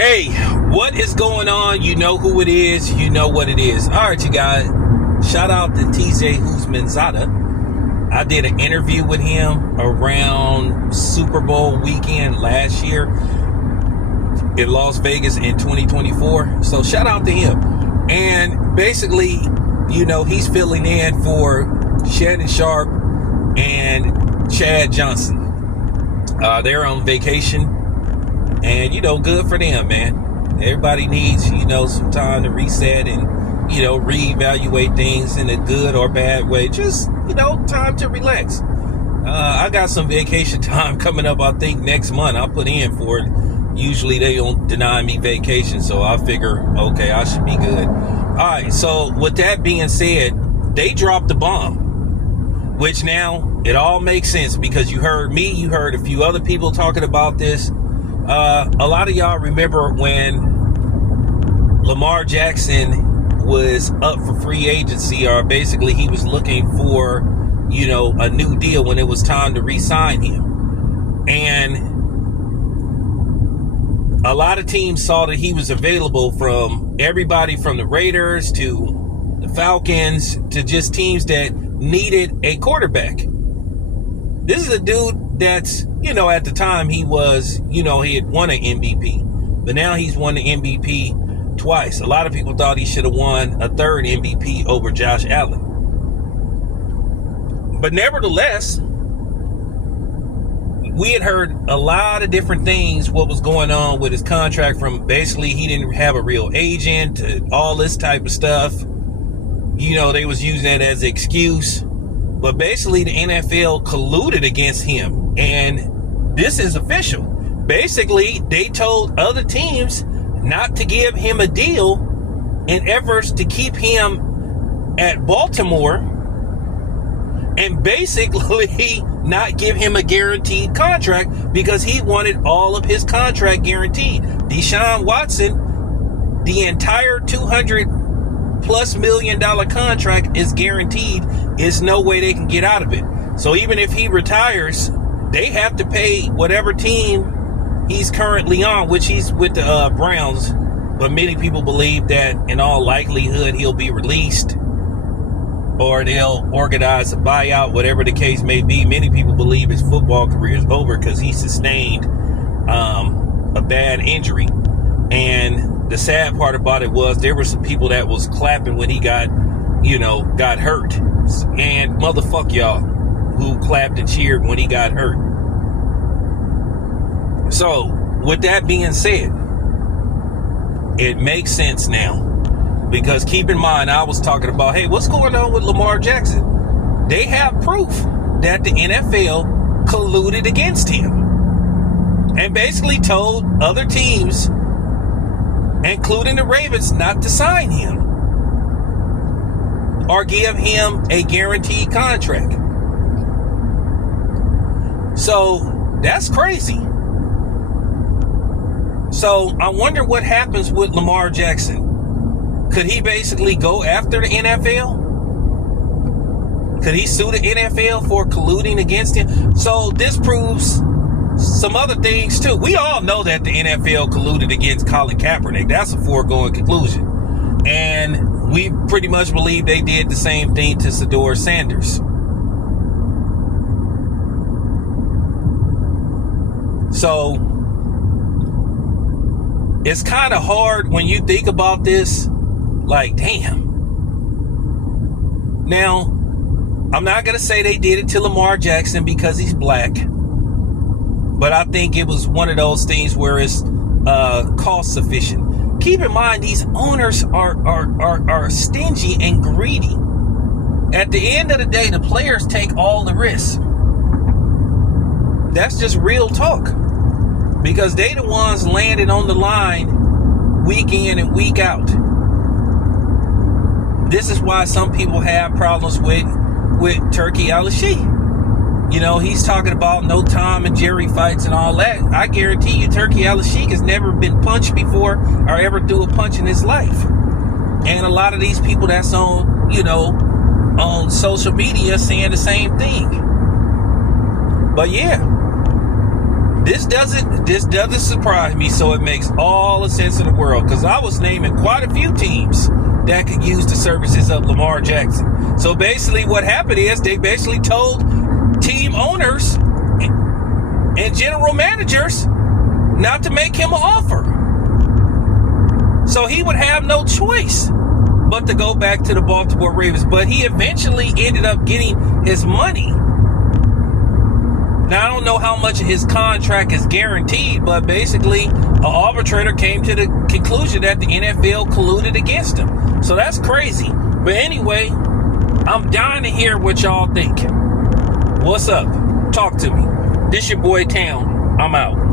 Hey, what is going on? You know who it is. You know what it is. All right, you guys. Shout out to TJ Husmanzada. I did an interview with him around Super Bowl weekend last year in Las Vegas in 2024. So shout out to him. And basically, you know, he's filling in for Shannon Sharp and Chad Johnson. They're on vacation. And, you know, good for them, man. Everybody needs, you know, some time to reset and, you know, reevaluate things in a good or bad way. Just, you know, time to relax. I got some vacation time coming up, I think, next month. I'll put in for it. Usually they don't deny me vacation, so I figure, okay, I should be good. All right, so with that being said, they dropped the bomb, which now it all makes sense because you heard me, you heard a few other people talking about this. A lot of y'all remember when Lamar Jackson was up for free agency, or basically he was looking for, you know, a new deal when it was time to re-sign him. And a lot of teams saw that he was available, from everybody from the Raiders to the Falcons to just teams that needed a quarterback. This is a dude that's, you know, at the time he was, you know, he had won an MVP, but now he's won the MVP twice. A lot of people thought he should have won a third MVP over Josh Allen. But nevertheless, we had heard a lot of different things, what was going on with his contract, from basically he didn't have a real agent to all this type of stuff. You know, they was using that as an excuse. But basically, the NFL colluded against him, and this is official. Basically, they told other teams not to give him a deal in efforts to keep him at Baltimore, and basically not give him a guaranteed contract because he wanted all of his contract guaranteed. Deshaun Watson, the entire $200+ million contract is guaranteed. There's no way they can get out of it. So even if he retires, they have to pay whatever team he's currently on, which he's with the Browns. But many people believe that in all likelihood he'll be released, or they'll organize a buyout, whatever the case may be. Many people believe his football career is over because he sustained a bad injury. And the sad part about it was there were some people that was clapping when he got hurt. And motherfuck y'all who clapped and cheered when he got hurt. So, with that being said, it makes sense now. Because keep in mind, I was talking about, hey, what's going on with Lamar Jackson? They have proof that the NFL colluded against him. And basically told other teams, including the Ravens, not to sign him or give him a guaranteed contract. So that's crazy. So I wonder what happens with Lamar Jackson. Could he basically go after the NFL? Could he sue the NFL for colluding against him? So this proves some other things too. We all know that the NFL colluded against Colin Kaepernick. That's a foregone conclusion. And we pretty much believe they did the same thing to Sador Sanders. So it's kind of hard when you think about this, like, damn. Now, I'm not going to say they did it to Lamar Jackson because he's black, but I think it was one of those things where it's cost sufficient. Keep in mind, these owners are stingy and greedy. At the end of the day, the players take all the risks. That's just real talk. Because they the ones landing on the line week in and week out. This is why some people have problems with Turkey Al-Shih. You know, he's talking about no Tom and Jerry fights and all that. I guarantee you Turkey Al-Shih has never been punched before or ever threw a punch in his life. And a lot of these people that's on, you know, on social media saying the same thing. But yeah, This doesn't surprise me, so it makes all the sense in the world, because I was naming quite a few teams that could use the services of Lamar Jackson. So basically what happened is they basically told team owners and general managers not to make him an offer. So he would have no choice but to go back to the Baltimore Ravens. But he eventually ended up getting his money. Now, I don't know how much of his contract is guaranteed, but basically, an arbitrator came to the conclusion that the NFL colluded against him. So that's crazy. But anyway, I'm dying to hear what y'all think. What's up? Talk to me. This your boy Town. I'm out.